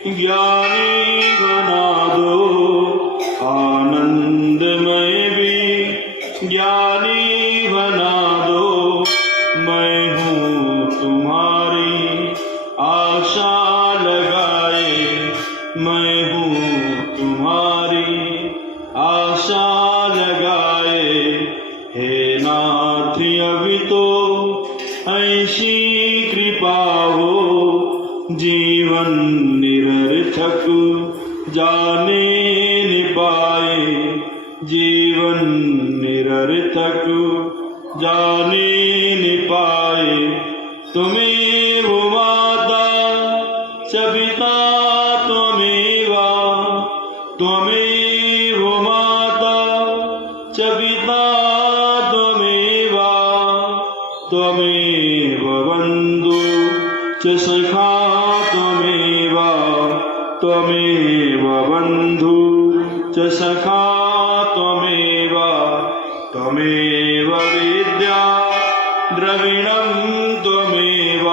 ज्ञानी बना दो, आनंदमय भी ज्ञानी बना दो। मैं हूँ तुम्हारी आशा लगाए, मैं हूँ तुम्हारी आशा लगाए। हे नाथ अभी तो ऐसी कृपा हो, जीवन निरर्थक जाने न पाए, जीवन निरर्थक जाने न पाए। तुम्हें वो माता सविता त्वमेव, त्वमेव माता सविता त्वमेव, त्वमेव बन्धु च सखा त्वमेव, त्वमेव बन्धु च सखा त्वमेव, त्वमेव विद्या द्रविणं त्वमेव,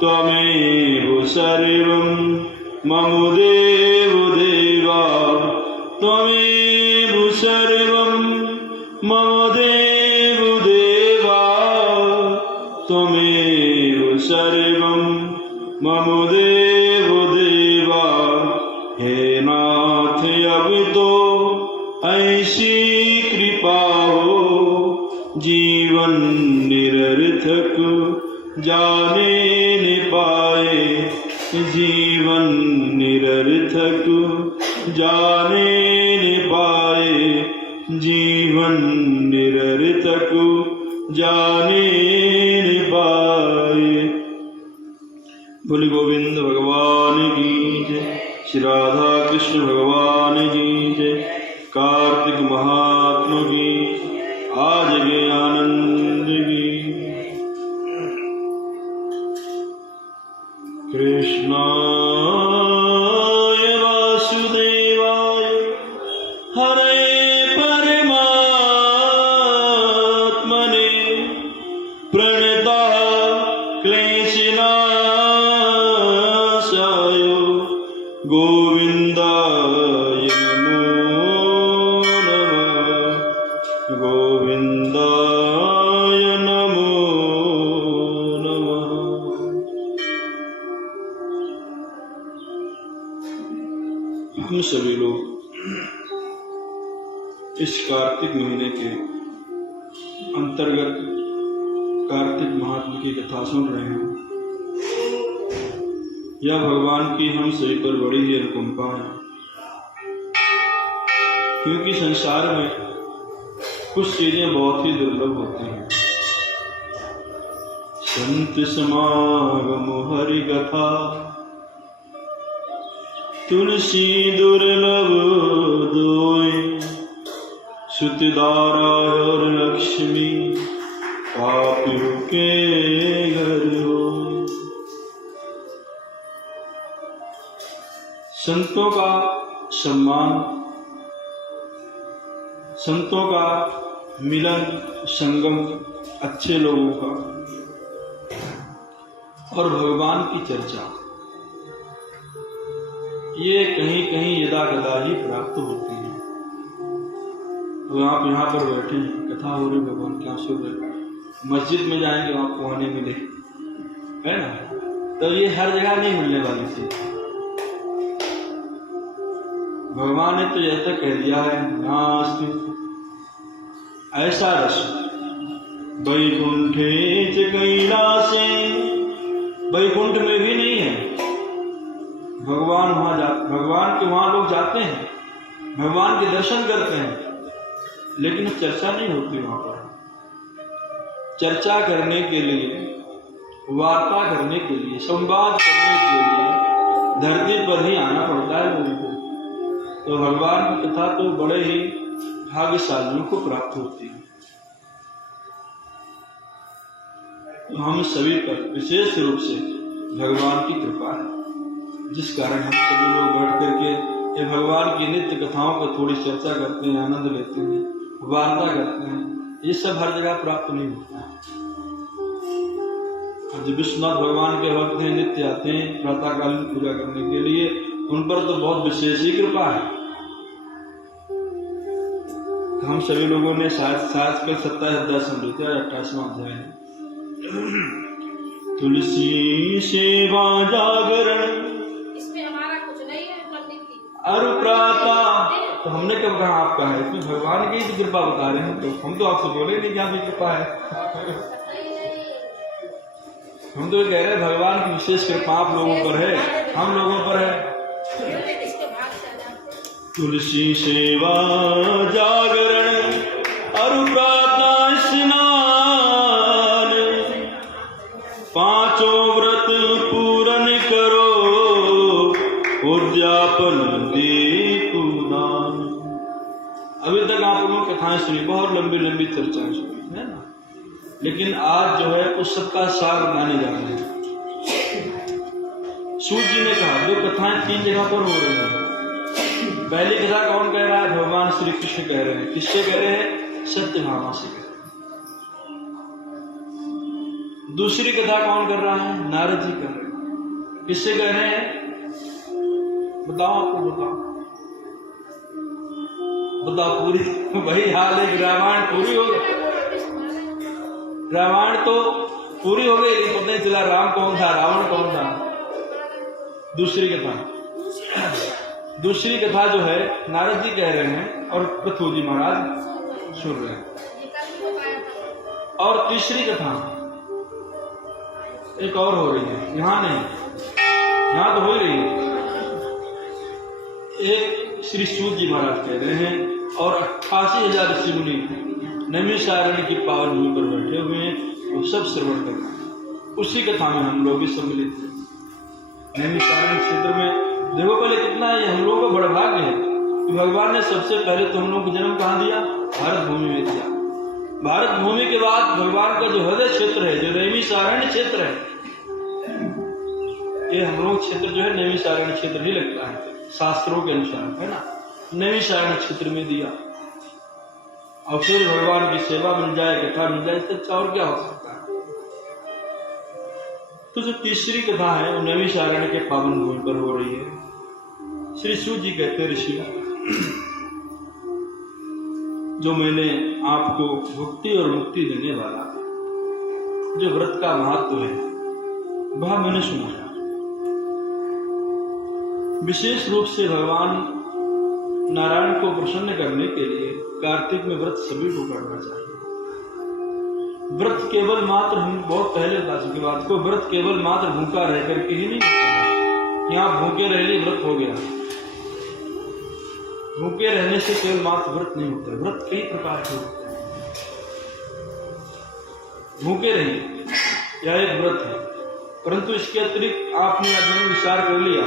त्वमेव सर्वं मम देव देव, त्वमेव सर्वं मम देव देव, त्वमेव सर्वं मम देव देव। हे नाथ अब तो ऐसी कृपा हो, जीवन निरर्थक जाने न पाए, जीवन निरर्थक जाने न पाए, जीवन निरर्थक जाने न पाए। बोल गोविंद भगवान की जय, श्री राधा कृष्ण भगवान की जय, कार्तिक महात्मा की आज के आनंद की। कृष्णाय वासुदेवाय हरे परमात्मने प्रणतः क्लेशनाशाय गोविन्दाय नमो नमः, गोविन्दाय नमो नमः। हम सभी लोग इस कार्तिक महीने के अंतर्गत कार्तिक महात्मा की कथा सुन रहे हैं। यह भगवान की हम सभी पर बड़ी ही अनुकंपा है, क्योंकि संसार में कुछ चीजें बहुत ही दुर्लभ होती हैं। संत समागम हरि कथा, तुलसी दुर्लभ दोय, सुतदारा और लक्ष्मी पापियों के घर हो। संतों का सम्मान, संतों का मिलन संगम, अच्छे लोगों का और भगवान की चर्चा, ये कहीं कहीं यदा कदा ही प्राप्त होती है। तो आप यहाँ पर बैठे हैं, कथा हो रही, भगवान क्या सुन रहे, मस्जिद में जाएंगे आपको वहां मिले, है ना? तो ये हर जगह नहीं मिलने वाली चीज। भगवान ने तो जैसा कह दिया है, नास्ति ऐसा रस वैकुंठे च कैलासे, वैकुंठ में भी नहीं है। भगवान के वहां लोग जाते हैं, भगवान के दर्शन करते हैं, लेकिन चर्चा नहीं होती वहां पर। चर्चा करने के लिए, वार्ता करने के लिए, संवाद करने के लिए धरती पर ही आना पड़ता है लोगों को। तो भगवान की कथा तो बड़े ही भाग्यशालियों को प्राप्त होती है। तो हम सभी पर विशेष रूप से भगवान की कृपा है, जिस कारण हम सभी लोग बैठ करके ये भगवान की नित्य कथाओं को थोड़ी चर्चा करते हैं, आनंद लेते हैं, वार्ता करते हैं। ये सब हर जगह प्राप्त नहीं होता है। जो विश्वनाथ भगवान के भक्त हैं, नित्य आते हैं प्रातःकालीन पूजा करने के लिए, उन पर तो बहुत विशेष ही कृपा है। हम सभी लोगों ने शायद कल 27 अध्याय सुन रहे थे, 28वां अध्याय है। तुलसी सेवा जागरण इसमें हमारा कुछ नहीं है, अरु प्रातः, तो हमने कब कहा आपका है? इसमें भगवान की तो कृपा बता रहे हैं, तो हम तो आपसे बोले नहीं कि आपकी कृपा है। हम तो कह रहे हैं भगवान की विशेष कृपा आप लोगों पर है, हम लोगों पर है। तुलसी सेवा जागरण अरु प्रातः स्नान, पांचों व्रत पूरन करो, उद्यापन देखो नाम। अभी तक आप लोगों ने कथाएं सुनी, बहुत लंबी लंबी चर्चाएं सुनी है ना, लेकिन आज जो है उस सब का सार बनाने जा रहे हैं। सूत जी ने कहा जो कथाएं 3 जगह पर हो रही हैं। पहली कथा कौन कह रहा है? भगवान श्री कृष्ण कह रहे हैं। किससे कह रहे हैं? सत्यभामा से कह रहे हैं। दूसरी कथा कौन कर रहा है? नारद जी कर रहे हैं। किससे कह रहे हैं? बताओ, आपको बताओ पूरी वही हाल है। रामायण पूरी हो गई, रामायण तो पूरी हो गई, लेकिन पता नहीं चला राम कौन था, रावण कौन था। दूसरी कथा जो है नारद जी कह रहे हैं और पृथ्वी जी महाराज सुन रहे हैं। और तीसरी कथा एक और हो रही है, यहां नहीं, यहां तो हो ही रही है। एक श्री सूत जी महाराज कह रहे हैं और 88,000 ऋषि मुनि नैमिषारण्य की पावन भूमि पर बैठे हुए हैं, वो सब श्रवण कर रहे हैं। उसी कथा में हम लोग भी सम्मिलित हैं। नैमिषारण्य क्षेत्र में देखो पहले कितना ये हम लोगों का बड़ा भाग्य है कि भगवान ने सबसे पहले तो हम लोग को जन्म कहाँ दिया? भारत भूमि में दिया। भारत भूमि के बाद भगवान का जो हृदय क्षेत्र है, जो नैमिषारण्य क्षेत्र है, ये हम लोग क्षेत्र जो है नैमिषारण्य क्षेत्र ही लगता है शास्त्रों के अनुसार, है ना। नैमिषारण्य क्षेत्र में दिया और फिर भगवान की सेवा मिल जाए, कथा मिल जाए, इससे अच्छा और क्या हो सकता है। तो जो तीसरी कथा है वो नैमिषारण्य के पावन भूमि पर हो रही है। श्री सूत जी कहते हैं, ऋषि जो मैंने आपको भुक्ति और मुक्ति देने वाला जो व्रत का महत्व है वह मैंने सुनाया। विशेष रूप से भगवान नारायण को प्रसन्न करने के लिए कार्तिक में व्रत सभी को करना चाहिए। व्रत केवल मात्र, हम बहुत पहले बता चुके बात को, व्रत केवल मात्र भूखा रह करके ही नहीं होता है। यहाँ भूखे रह लिए व्रत हो गया। भूखे रहने से केवल मात्र व्रत नहीं होता है, व्रत कई प्रकार के होते हैं। भूखे रहिए यह एक व्रत है, परंतु इसके अतिरिक्त आपने आज विचार कर लिया,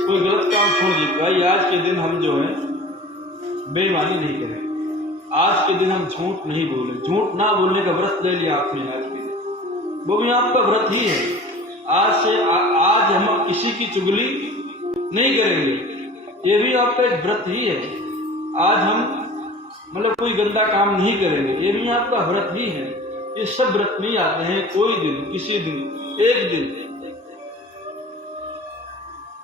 कोई गलत काम छोड़ दीजिए। भाई आज के दिन हम जो है बेईमानी नहीं करें, आज के दिन हम झूठ नहीं बोले, झूठ ना बोलने का व्रत ले लिया आपने आज के दिन, वो भी आपका व्रत ही है। आज से आज हम किसी की चुगली नहीं करेंगे, ये भी आपका एक व्रत ही है। आज हम मतलब कोई गंदा काम नहीं करेंगे, ये भी आपका व्रत ही है। ये सब व्रत नहीं आते हैं। कोई दिन, किसी दिन, एक दिन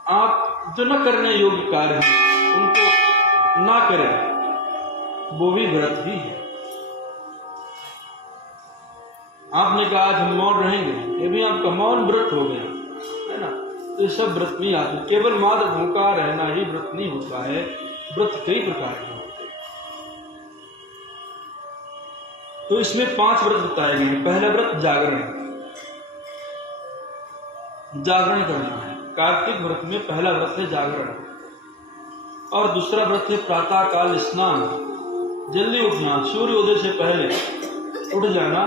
आप जो न करने योग्य कार्य हैं उनको ना करें, वो भी व्रत ही है। आपने कहा आज हम मौन रहेंगे, ये भी आपका मौन व्रत हो गया, है ना। तो ये सब व्रत नहीं आते। केवल मात्र भूखा रहना ही व्रत नहीं होता है, व्रत कई प्रकार के होते हैं। तो इसमें 5 व्रत बताए गए हैं। पहला व्रत जागरण, जागरण करना है। कार्तिक व्रत में पहला व्रत है जागरण, और दूसरा व्रत है प्रातः काल स्नान, जल्दी उठना, सूर्योदय से पहले उठ जाना,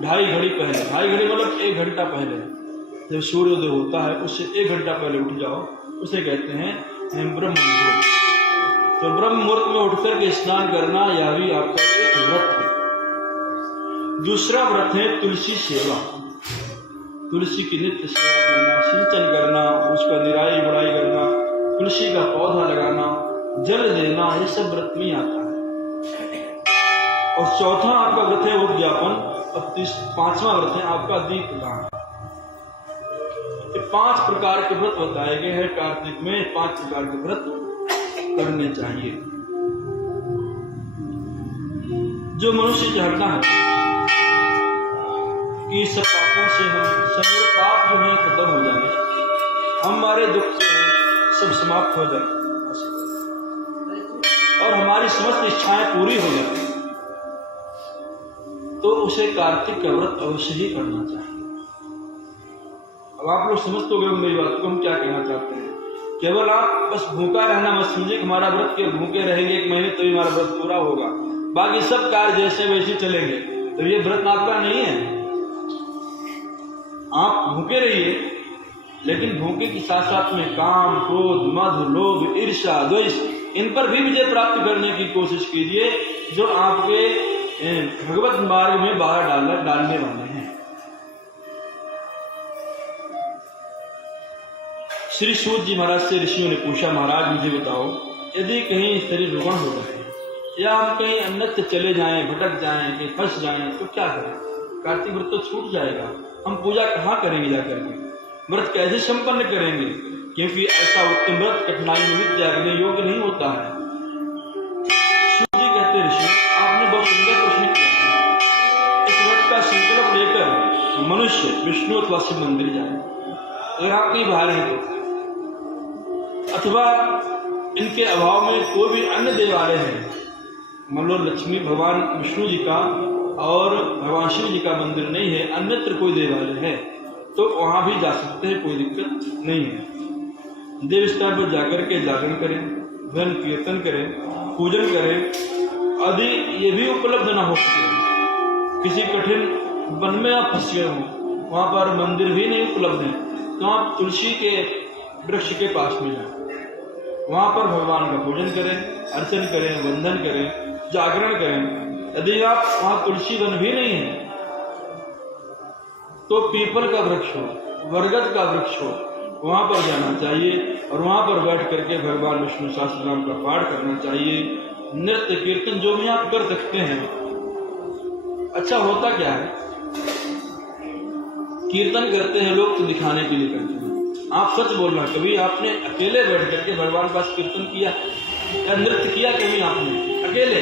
2.5 घड़ी पहले, 2.5 घड़ी मतलब 1 घंटा पहले, जब सूर्योदय होता है उससे 1 घंटा पहले उठ जाओ, उसे कहते हैं ब्रह्म मुहूर्त। तो ब्रह्म मुहूर्त में उठकर के स्नान करना, यह भी आपका एक व्रत है। दूसरा व्रत है तुलसी सेवा, तुलसी की नित्य सेवा करना, सिंचन करना, उसका निराई गुड़ाई करना, तुलसी का पौधा लगाना, जल देना, ये सब व्रत में आता है। और चौथा आपका व्रत है उद्यापन, और 5वां व्रत है आपका दीपदान। 5 प्रकार के व्रत बताए गए हैं। कार्तिक में 5 प्रकार के व्रत करने चाहिए। जो मनुष्य चाहता है कि सब पापों से मेरे पाप जो है खत्म हो जाए, हमारे दुख जो है सब समाप्त हो जाए और हमारी समस्त इच्छाएं पूरी हो जाए, तो उसे कार्तिक का व्रत अवश्य ही करना चाहिए। अब आप लोग समझ तो गए मेरी बात को, हम क्या कहना चाहते हैं। केवल आप बस भूखा रहना मत समझिए, हमारा व्रत के भूखे रहेंगे 1 महीने तो ही हमारा व्रत पूरा होगा, बाकी सब कार्य जैसे वैसे चलेंगे, तो ये व्रत आपका नहीं है। आप भूखे रहिए, लेकिन भूखे के साथ साथ में काम, क्रोध, मद, लोभ, ईर्ष्या, द्वेष, इन पर भी विजय प्राप्त करने की कोशिश कीजिए, जो आपके भगवत मार्ग में बाहर डालने वाले हैं। श्री सूत जी महाराज से ऋषियों ने पूछा, महाराज मुझे बताओ, यदि कहीं शरीर रुग्ण हो जाए या हम कहीं अन्यत्र चले जाएं, भटक जाएं, कहीं फंस जाएं, तो क्या करें? कार्तिक व्रत तो छूट जाएगा, हम पूजा कहाँ करेंगे जाकर के? व्रत कैसे संपन्न करेंगे? क्योंकि ऐसा उत्तम व्रत कठिनाई में भी त्यागने योग्य नहीं होता है। सूत जी कहते, ऋषि आपने बहुत सुंदर प्रश्न किया। इस व्रत का संकल्प लेकर मनुष्य विष्णु अथवा शिव मंदिर जाए, अगर आप कहीं बाहर हैं तो, अथवा इनके अभाव में कोई भी अन्य देवालय है, मान लो लक्ष्मी भगवान विष्णु जी का और भगवान शिव जी का मंदिर नहीं है, अन्यत्र कोई देवालय है, तो वहां भी जा सकते हैं, कोई दिक्कत नहीं है। देव स्थान पर जाकर के जागरण करें, धन कीर्तन करें, पूजन करें। यदि ये भी उपलब्ध न हो सके, किसी कठिन वन में आप फंस गए हो, वहां पर मंदिर भी नहीं उपलब्ध है, तो आप तुलसी के वृक्ष के पास में जाएं, वहां पर भगवान का पूजन करें, अर्चन करें, वंदन करें, जागरण करें। यदि आप वहां तुलसी वन भी नहीं है, तो पीपल का वृक्ष हो, बरगद का वृक्ष हो, वहां पर जाना चाहिए और वहां पर बैठ करके भगवान विष्णु सहस्त्रनाम का पाठ करना चाहिए। नृत्य कीर्तन जो भी आप कर सकते हैं। अच्छा होता क्या है, कीर्तन करते हैं लोग तो दिखाने के लिए करते हैं। आप सच बोलना, कभी आपने अकेले बैठ करके भगवान के पास कीर्तन किया या नृत्य किया? कभी आपने अकेले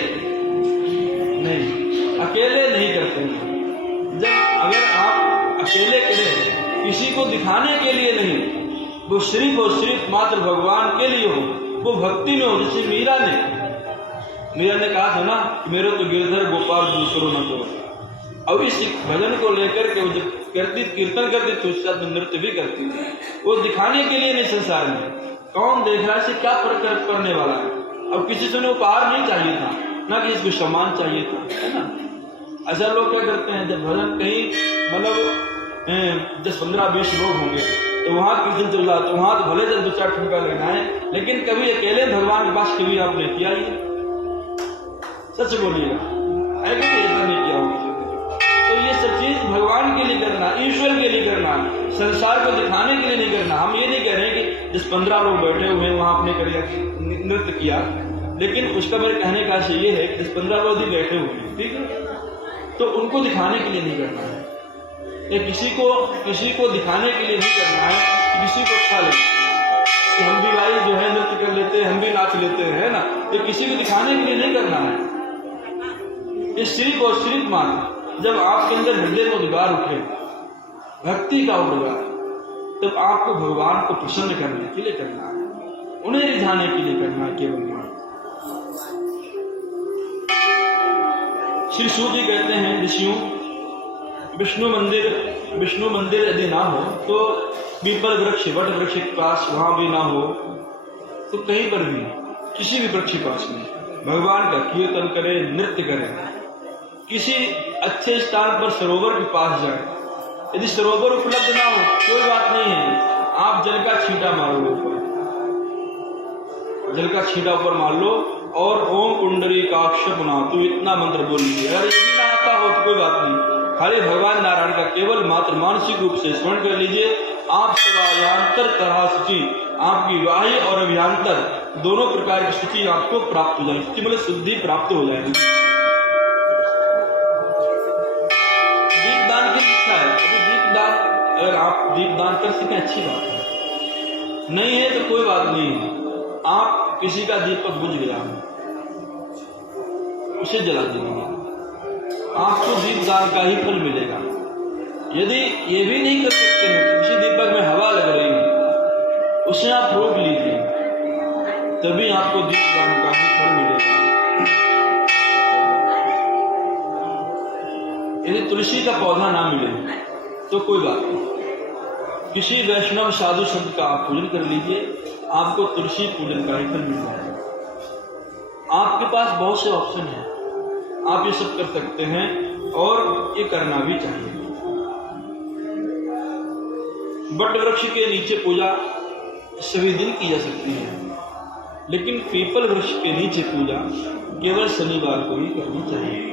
नहीं, अकेले नहीं करते हैं। जब अगर आप अकेले करें, किसी को दिखाने के लिए नहीं, वो सिर्फ और सिर्फ मात्र भगवान के लिए हो, वो भक्ति में हो। जैसे मीरा ने कहा था ना, मेरे तो गिरधर गोपाल दूसरों न तो। अब इस भजन को लेकर के वो जब करती, कीर्तन करती तो उसके साथ नृत्य भी करती थी। वो दिखाने के लिए नहीं, संसार में कौन देख रहा है, से क्या फर्क पड़ने वाला है। अब किसी से उपहार नहीं चाहिए था, ना किसी को सम्मान चाहिए था, है ना। ऐसा लोग क्या करते हैं, जब भजन कहीं मतलब 10, 15, 20 लोग होंगे तो वहां कीर्तन चल रहा, तो वहां तो भले से 2-4 ठुमका लेना है, लेकिन कभी अकेले भगवान के पास कभी आपने किया ही? सच बोलिएगा, ऐसा नहीं किया होगा। तो ये सब चीज भगवान के लिए करना, ईश्वर के लिए करना, संसार को दिखाने के लिए नहीं करना। हम ये नहीं कह रहे कि जिस 15 लोग बैठे हुए हैं वहां आपने नृत्य किया, लेकिन उसका मेरे कहने का आशय ये है कि जिस 15 लोग भी बैठे हुए हैं, ठीक है, तो उनको दिखाने के लिए नहीं करना है, या किसी को दिखाने के लिए नहीं करना है कि किसी को अच्छा लगे कि हम भी भाई जो है नृत्य कर लेते हैं, हम भी नाच लेते हैं, है ना। तो किसी को दिखाने के लिए नहीं करना है। ये सिर्फ और सिर्फ मात्र जब आपके अंदर हृदय में उद्गार उठे, भक्ति का उद्गार, तब आपको भगवान को प्रसन्न करने के लिए करना है, उन्हें रिझाने के लिए करना है केवल। श्री सूत जी कहते हैं, ऋषियों, विष्णु मंदिर यदि ना हो तो पीपल वृक्ष, वट वृक्ष के पास वहां भी ना हो, तो कहीं पर भी किसी भी वृक्ष के पास में भगवान का कीर्तन करें, नृत्य करें। किसी अच्छे स्थान पर सरोवर के पास जाए, यदि सरोवर उपलब्ध ना हो कोई बात नहीं है, आप जल का छींटा मारो ऊपर, जल का छींटा ऊपर मार लो और ओम पुंडरीकाक्ष पुनातु इतना मंत्र बोल लीजिए। अगर ये भी ना आता हो तो कोई बात नहीं, खाली भगवान नारायण का केवल मात्र मानसिक रूप से स्मरण कर लीजिए। आप सर्वायांतर तरह सूचि, आपकी बाह्य और अभ्यंतर दोनों प्रकार की सूचि आपको प्राप्त हो जाएगी, मतलब शुद्धि प्राप्त हो जाएगी। दीपदान की इच्छा है, दीपदान अगर आप आप दीपदान कर सकें अच्छी बात है, नहीं है तो कोई बात नहीं है। आप किसी का दीपक बुझ गया उसे जला दीजिए, आपको दीपदान का ही फल मिलेगा। यदि ये भी नहीं कर सकते हैं कि किसी दीपक में हवा लग रही है उसे आप रोक लीजिए, तभी आपको दीपदान का ही फल मिलेगा। यदि तुलसी का पौधा ना मिले तो कोई बात नहीं, किसी वैष्णव साधु संत का आप पूजन कर लीजिए, आपको तुलसी पूजन का ही फल मिल जाएगा। आपके पास बहुत से ऑप्शन हैं, आप ये सब कर सकते हैं और ये करना भी चाहिए। बट वृक्ष के नीचे पूजा सभी दिन की जा सकती है, लेकिन पीपल वृक्ष के नीचे पूजा केवल शनिवार को ही करनी चाहिए।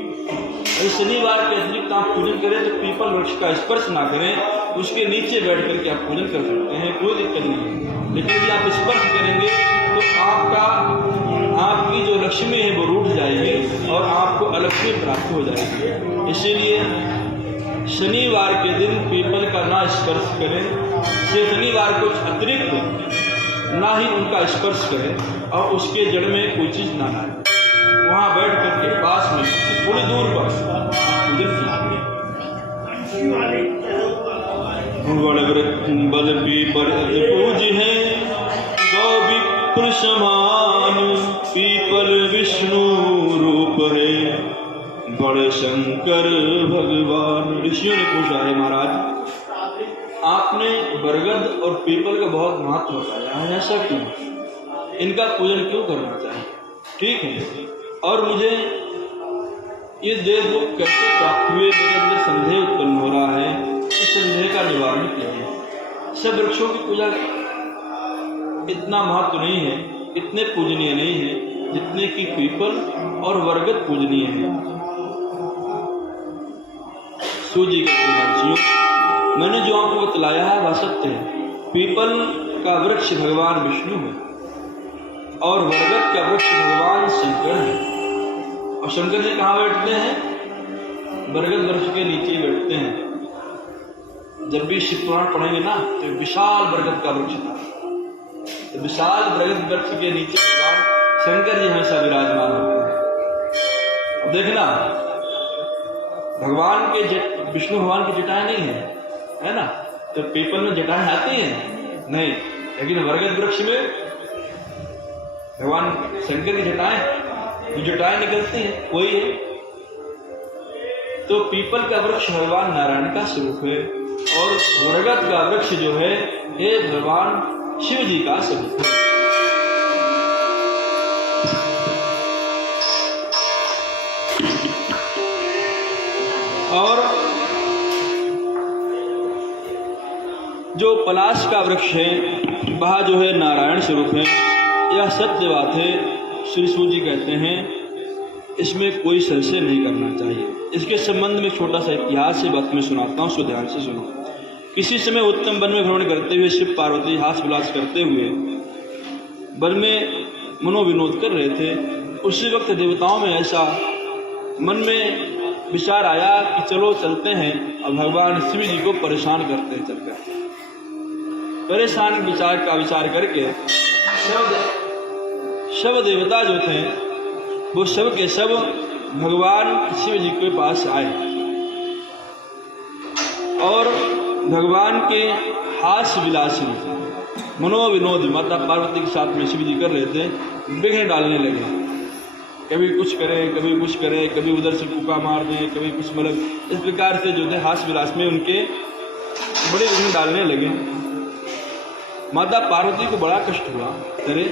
और शनिवार के अतिरिक्त आप पूजन करें तो पीपल वृक्ष का स्पर्श ना करें, उसके नीचे बैठ करके आप पूजन कर सकते हैं, कोई दिक्कत नहीं है। लेकिन यदि आप स्पर्श करेंगे तो आपकी जो लक्ष्मी है वो रूठ जाएगी और आपको अलक्ष्मी प्राप्त हो जाएगी। इसीलिए शनिवार के दिन पीपल का ना स्पर्श करें, शनिवार को अतिरिक्त ना ही उनका स्पर्श करें और उसके जड़ में कोई चीज ना लाए, वहां बैठ करके पास में थोड़ी दूर पर बल पीपल पूज है गौ विप्र समान, पीपल विष्णु रूप है बड़े शंकर भगवान। ऋषियों ने पूछा है महाराज आपने बरगद और पीपल का बहुत महत्व बताया है, ऐसा क्यों, इनका पूजन क्यों करना चाहिए? ठीक है, और मुझे ये देवलोक कैसे प्राप्त हुए, मेरे अंदर संदेह उत्पन्न हो रहा है, इस संदेह का निवारण कीजिए। सब वृक्षों की पूजा इतना महत्व नहीं है, इतने पूजनीय नहीं है जितने कि पीपल और बरगद पूजनीय है। सूजी के महर्षियों, मैंने जो आपको बतलाया है वह सत्य है। पीपल का वृक्ष भगवान विष्णु है और बरगद का वृक्ष भगवान शंकर है। और शंकर जी कहाँ बैठते हैं? बरगद वृक्ष के नीचे बैठते हैं। जब भी शिव पुराण पढ़ेंगे ना तो विशाल बरगद का वृक्ष था, तो विशाल बरगद वृक्ष के नीचे भगवान शंकर जी हमेशा विराजमान होते हैं। देखना भगवान के विष्णु भगवान की जटाएं नहीं है ना, तो पीपल में जटाएं आती हैं नहीं, लेकिन बरगद वृक्ष में भगवान शंकर की जटाएं निकलती हैं, वही है। तो पीपल का वृक्ष भगवान नारायण का स्वरूप है और बरगद का वृक्ष जो है ये भगवान शिव जी का स्वरूप है। और जो पलाश का वृक्ष है वह जो है नारायण स्वरूप है, यह सत्य बात है। श्री सूजी कहते हैं इसमें कोई संशय नहीं करना चाहिए। इसके संबंध में छोटा सा इतिहास है, बात में सुनाता हूँ, सो ध्यान से सुनो। किसी समय उत्तम वन में भ्रमण करते हुए शिव पार्वती हास विलास करते हुए वन में मनोविनोद कर रहे थे। उसी वक्त देवताओं में ऐसा मन में विचार आया कि चलो चलते हैं और भगवान शिव जी को परेशान करते हैं। चलकर परेशान विचार करके सब देवता जो थे वो सब के सब भगवान शिव जी के पास आए और भगवान के हास्य विलासी मनोविनोद माता पार्वती के साथ में शिव जी कर रहे थे, विघ्न डालने लगे। कभी कुछ करें, कभी कुछ करें, कभी उधर से फूका मार दें, कभी कुछ, मतलब इस प्रकार से जो थे हास्य विलास में उनके बड़े विघ्न डालने लगे। माता पार्वती को बड़ा कष्ट हुआ। अरे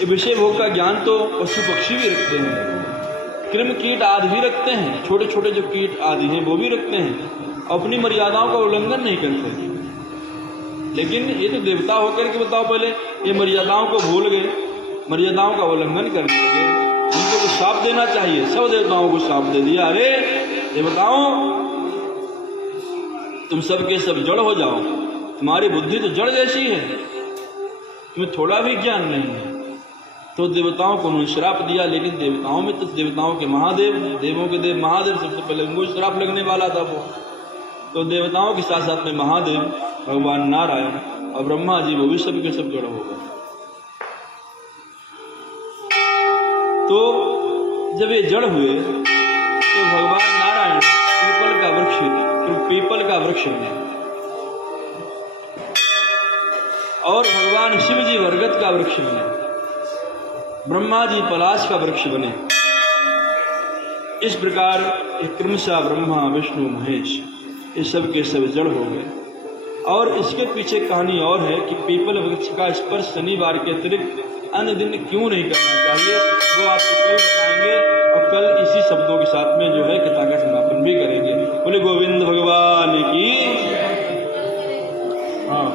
ये विषय भोग का ज्ञान तो पशु पक्षी भी रखते हैं, कृम कीट आदि भी रखते हैं, छोटे छोटे जो कीट आदि हैं वो भी रखते हैं, अपनी मर्यादाओं का उल्लंघन नहीं करते। लेकिन ये तो देवता होकर के बताओ, पहले ये मर्यादाओं को भूल गए, मर्यादाओं का उल्लंघन करने लगे। उनको तो श्राप देना चाहिए, सब देवताओं को श्राप दे दिया। अरे देवताओं तुम सबके सब जड़ हो जाओ, तुम्हारी बुद्धि तो जड़ जैसी है, तुम्हें थोड़ा भी ज्ञान नहीं है। तो देवताओं को उन्होंने श्राप दिया। लेकिन देवताओं में तो देवताओं के महादेव, देवों के देव महादेव, सबसे पहले उनको श्राप लगने वाला था वो। तो देवताओं के साथ साथ में महादेव भगवान नारायण और ब्रह्मा जी वो भी सब के सब जड़ हो गए। तो जब ये जड़ हुए तो भगवान नारायण पीपल का वृक्ष बने और भगवान शिव जी बरगद का वृक्ष बने, ब्रह्मा जी पलाश का वृक्ष बने। इस प्रकार क्रमशः ब्रह्मा विष्णु महेश ये सब के सब जड़ हो गए। और इसके पीछे कहानी और है कि पीपल वृक्ष का स्पर्श शनिवार के अतिरिक्त अन्य दिन क्यों नहीं करना चाहिए, वो आपको कल बताएंगे। और कल इसी शब्दों के साथ में जो है कथा का समापन भी करेंगे। बोले गोविंद भगवान की। हाँ,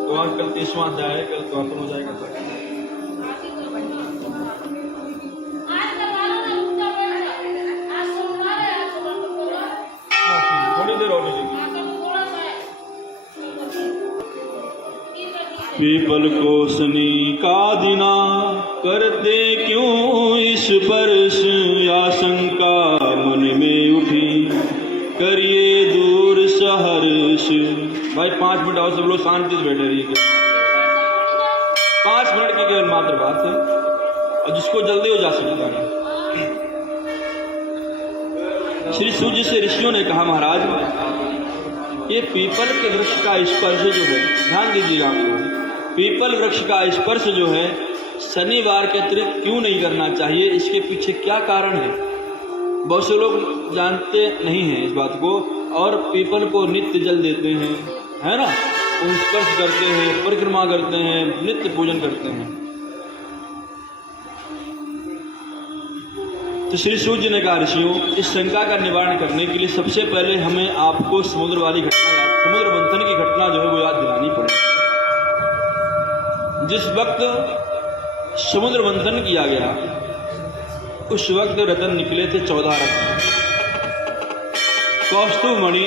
तो आज कल 30वां अध्याय है, कल तो खत्म हो जाएगा। पीपल को शनि का दिना करते क्यों इस परस, आशंका मन में उठी करिए दूर सहर्ष। भाई 5 मिनट और सब लोग शांति से बैठे रहिए। 5 मिनट की केवल मात्र बात है और जिसको जल्दी हो जा सकता है। श्री सूर्य से ऋषियों ने कहा, महाराज ये पीपल के वृक्ष का स्पर्श जो है, ध्यान दीजिएगा आपको, पीपल वृक्ष का स्पर्श जो है शनिवार के अतिरिक्त क्यों नहीं करना चाहिए, इसके पीछे क्या कारण है। बहुत से लोग जानते नहीं हैं इस बात को और पीपल को नित्य जल देते हैं, है ना, उन स्पर्श करते हैं, परिक्रमा करते हैं, नित्य पूजन करते हैं। तो श्री सूर्य ने कहा, ऋषियों इस शंका का निवारण करने के लिए सबसे पहले हमें आपको समुद्र वाली घटना याद, समुद्र मंथन की घटना जो है वो याद दिलानी पड़ेगी। जिस वक्त समुद्र मंथन किया गया उस वक्त रतन निकले थे 14 रत्न, कौस्तुभ मणि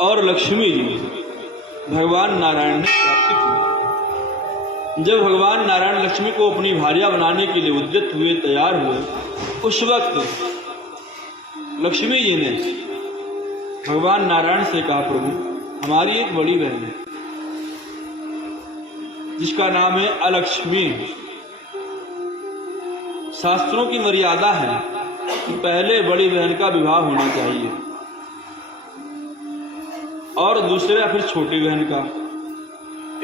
और लक्ष्मी जी भगवान नारायण ने प्राप्त की। जब भगवान नारायण लक्ष्मी को अपनी भार्या बनाने के लिए उद्यत हुए, तैयार हुए, उस वक्त लक्ष्मी जी ने भगवान नारायण से कहा, प्रभु हमारी एक बड़ी बहन है जिसका नाम है अलक्ष्मी। शास्त्रों की मर्यादा है कि पहले बड़ी बहन का विवाह होना चाहिए और दूसरे फिर छोटी बहन का।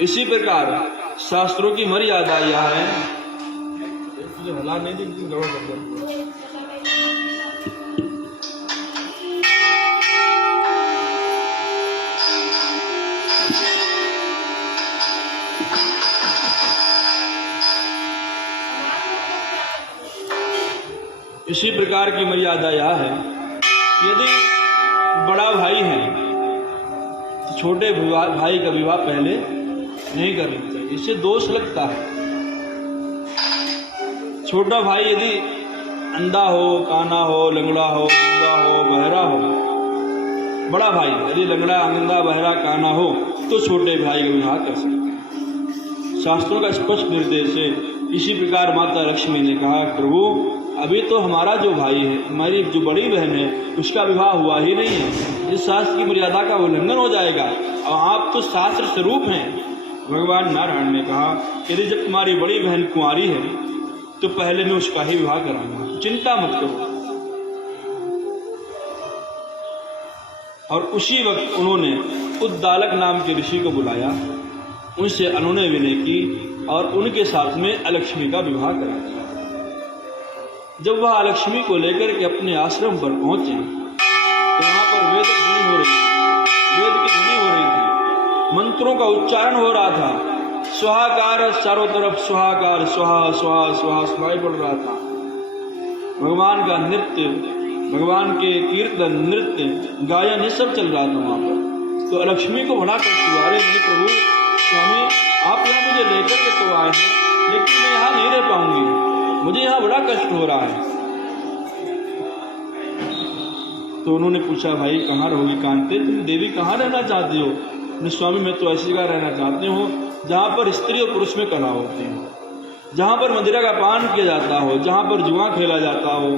इसी प्रकार शास्त्रों की मर्यादा यह है, मुझे हला नहीं दी, गड़बड़ कर दिया। इसी प्रकार की मर्यादा यह है, यदि बड़ा भाई है तो छोटे भाई का विवाह पहले नहीं करना चाहिए, इससे दोष लगता है। छोटा भाई यदि अंधा हो, काना हो, लंगड़ा हो, गूंगा हो, बहरा हो, बड़ा भाई यदि लंगड़ा, अंधा, बहरा, काना हो तो छोटे भाई का विवाह कर सकते हैं। शास्त्रों का स्पष्ट निर्देश है। इसी प्रकार माता लक्ष्मी ने कहा, प्रभु अभी तो हमारा जो भाई है, हमारी जो बड़ी बहन है, उसका विवाह हुआ ही नहीं है, इस शास्त्र की मर्यादा का उल्लंघन हो जाएगा और आप तो शास्त्र स्वरूप हैं। भगवान नारायण ने कहा, यदि जब तुम्हारी बड़ी बहन कुंवारी है तो पहले मैं उसका ही विवाह कराऊंगा, चिंता मत करो। और उसी वक्त उन्होंने उद्दालक नाम के ऋषि को बुलाया, उनसे अनुनय विनय की और उनके साथ में अलक्ष्मी का विवाह कराया। जब वह अलक्ष्मी को लेकर के अपने आश्रम पर पहुंचे तो वहां पर वेद की ध्वनि हो रही थी, मंत्रों का उच्चारण हो रहा था, स्वाहाकार चारों तरफ, स्वाहाकार, स्वाहा स्वाहा स्वाहा सुनाई पड़ रहा था। भगवान का नृत्य, भगवान के कीर्तन, नृत्य, गायन ये सब चल रहा था वहां पर। तो अलक्ष्मी को बड़ा कष्ट हुआ, अरे नहीं प्रभु, स्वामी आप यहाँ मुझे लेकर के तो आए हैं, लेकिन मैं यहाँ नहीं रह पाऊंगी, मुझे यहाँ बड़ा कष्ट हो रहा है। तो उन्होंने पूछा, भाई कहाँ रहोगी कांते, तुम देवी कहाँ रहना चाहती हो? स्वामी मैं तो ऐसी जगह रहना चाहती हूँ जहाँ पर स्त्री और पुरुष में कला होती है, जहाँ पर मदिरा का पान किया जाता हो, जहाँ पर जुआ खेला जाता हो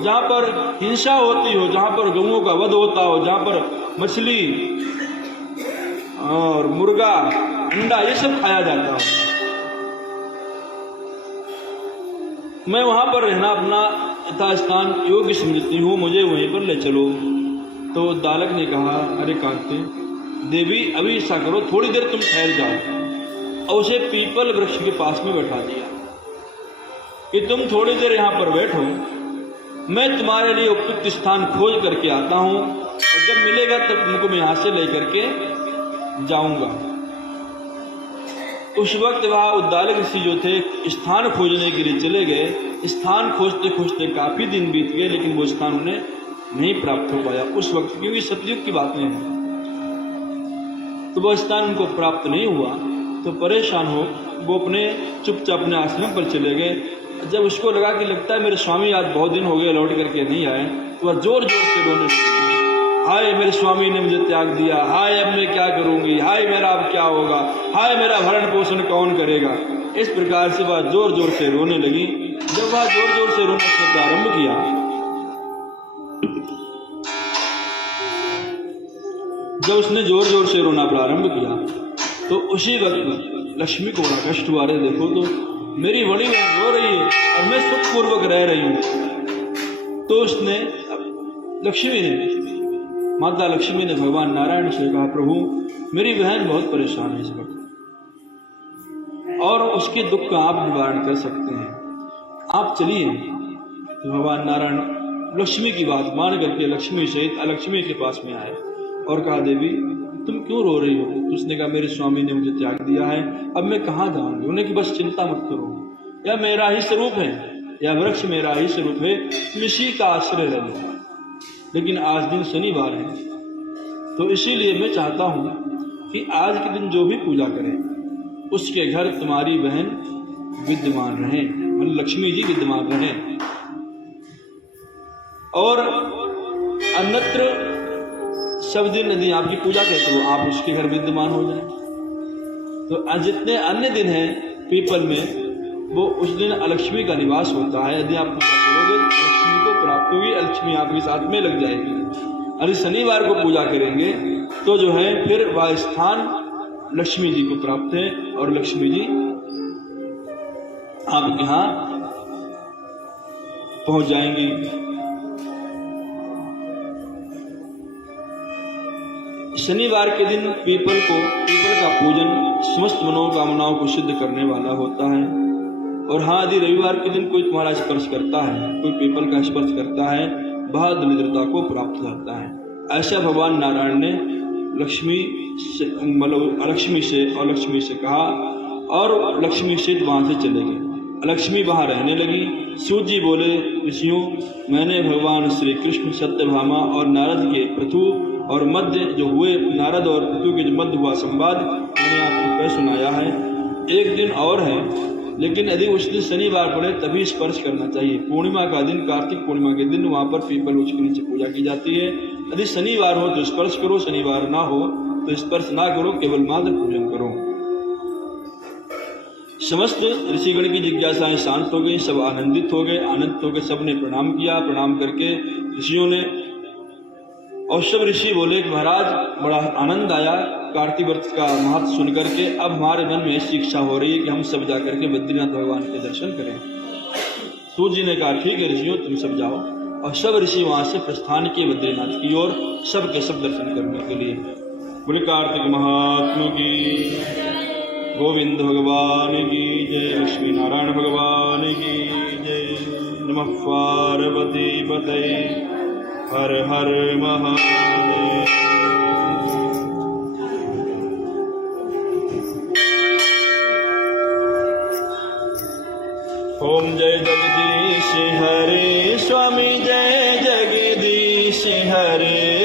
जहाँ पर हिंसा होती हो, जहाँ पर गऊओं का वध होता हो, जहाँ पर मछली और मुर्गा, अंडा ये सब खाया जाता हो, मैं वहां पर रहना अपना यथास्थान योग्य समझती हूँ, मुझे वहीं पर ले चलो। तो दालक ने कहा, अरे कांते देवी, अभी ऐसा करो, थोड़ी देर तुम ठहर जाओ। और उसे पीपल वृक्ष के पास में बैठा दिया कि तुम थोड़ी देर यहाँ पर बैठो, मैं तुम्हारे लिए उपयुक्त स्थान खोज करके आता हूँ, और जब मिलेगा तब तुमको मैं यहाँ से लेकर के जाऊंगा। उस वक्त वह उद्दालक ऋषि जो थे स्थान खोजने के लिए चले गए। स्थान खोजते खोजते काफी दिन बीत गए, लेकिन वो स्थान उन्हें नहीं प्राप्त हो पाया उस वक्त, क्योंकि सतयुग की बातें हैं। तो वह स्थान उनको प्राप्त नहीं हुआ, तो परेशान हो वो अपने चुपचाप अपने आश्रम पर चले गए। जब उसको लगा कि लगता है मेरे स्वामी आज बहुत दिन हो गए लौट करके नहीं आए, तो वह जोर जोर से रोने लगी, हाय मेरे स्वामी ने मुझे त्याग दिया, हाय अब मैं क्या करूंगी, हाय मेरा अब क्या होगा, हाय मेरा भरण पोषण कौन करेगा। इस प्रकार से वह जोर जोर से रोने लगी। जब वह जोर जोर से रोना से प्रारंभ किया, जब उसने जोर जोर से रोना प्रारंभ किया, तो उसी वक्त लक्ष्मी को बड़ा कष्ट हुआ। देखो तो मेरी बड़ी बहन रो रही है और मैं सुखपूर्वक रह रही हूँ। तो उसने माता लक्ष्मी ने भगवान नारायण से कहा, प्रभु मेरी बहन बहुत परेशान है इस वक्त, और उसके दुख का आप निवारण कर सकते हैं, आप चलिए। तो भगवान नारायण लक्ष्मी की बात मान करके लक्ष्मी सहित अलक्ष्मी के पास में आए और कहा, देवी तुम क्यों रो रही हो। तो उसने कहा, मेरे स्वामी ने मुझे त्याग दिया है, अब मैं कहाँ जाऊंगी। उन्हें कि बस चिंता मत करो, यह मेरा ही स्वरूप है, यह वृक्ष मेरा ही स्वरूप है, तुम इसी का आश्रय ले लो। लेकिन आज दिन शनिवार है, तो इसीलिए मैं चाहता हूं कि आज के दिन जो भी पूजा करें उसके घर तुम्हारी बहन विद्यमान रहे, मतलब लक्ष्मी जी विद्यमान रहे, और अन्यत्र सब दिन यदि आपकी पूजा करते हो आप उसके घर विद्यमान हो जाए। तो जितने अन्य दिन हैं पीपल में, वो उस दिन अलक्ष्मी का निवास होता है। यदि आप पूजा करोगे तो लक्ष्मी को प्राप्त होगी, लक्ष्मी आपके साथ में लग जाएगी। अरे शनिवार को पूजा करेंगे तो जो है फिर वह स्थान लक्ष्मी जी को प्राप्त है, और लक्ष्मी जी आपके यहाँ पहुंच जाएंगी। शनिवार के दिन पीपल का पूजन समस्त मनोकामनाओं को सिद्ध करने वाला होता है। और हाँ, यदि रविवार के दिन कोई तुम्हारा स्पर्श करता है, कोई पीपल का स्पर्श करता है, वह दरिद्रता को प्राप्त करता है। ऐसा भगवान नारायण ने लक्ष्मी से और लक्ष्मी से कहा, और लक्ष्मी से वहां से चले गए। लक्ष्मी वहां रहने लगी। सूत जी बोले, ऋषियों मैंने भगवान श्री कृष्ण, सत्यभामा और नारद के पृथु और मध्य जो हुए, नारद और पृथु के जो मध्य हुआ संवाद मैंने आपको कह सुनाया है। एक दिन और है, लेकिन यदि उस दिन शनिवार पड़े तभी स्पर्श करना चाहिए। पूर्णिमा का दिन, कार्तिक पूर्णिमा के दिन वहां पर पीपल वृक्ष के नीचे पूजा की जाती है। यदि शनिवार हो तो स्पर्श करो, शनिवार ना हो तो स्पर्श ना करो, केवल मात्र पूजन करो। समस्त ऋषिगण की जिज्ञासाएं शांत हो गई, सब आनंदित हो गए। आनंदित होकर सबने प्रणाम किया। प्रणाम करके ऋषियों ने, और सब ऋषि बोले कि महाराज बड़ा आनंद आया कार्तिक व्रत का महत्व सुन करके। अब हमारे मन में ऐसी इच्छा हो रही है कि हम सब जाकर के बद्रीनाथ भगवान के दर्शन करें। सूत जी ने कहा, ठीक है ऋषियों तुम सब जाओ। और सब ऋषि वहां से प्रस्थान किए बद्रीनाथ की ओर, सब के सब दर्शन करने के लिए। बोले कार्तिक महात्मा की, गोविंद भगवान की जय, लक्ष्मी नारायण भगवान की जय। नमः पार्वती पतये, हर हर महादेव। ओम जय जगदीश हरे, स्वामी जय जगदीश हरे।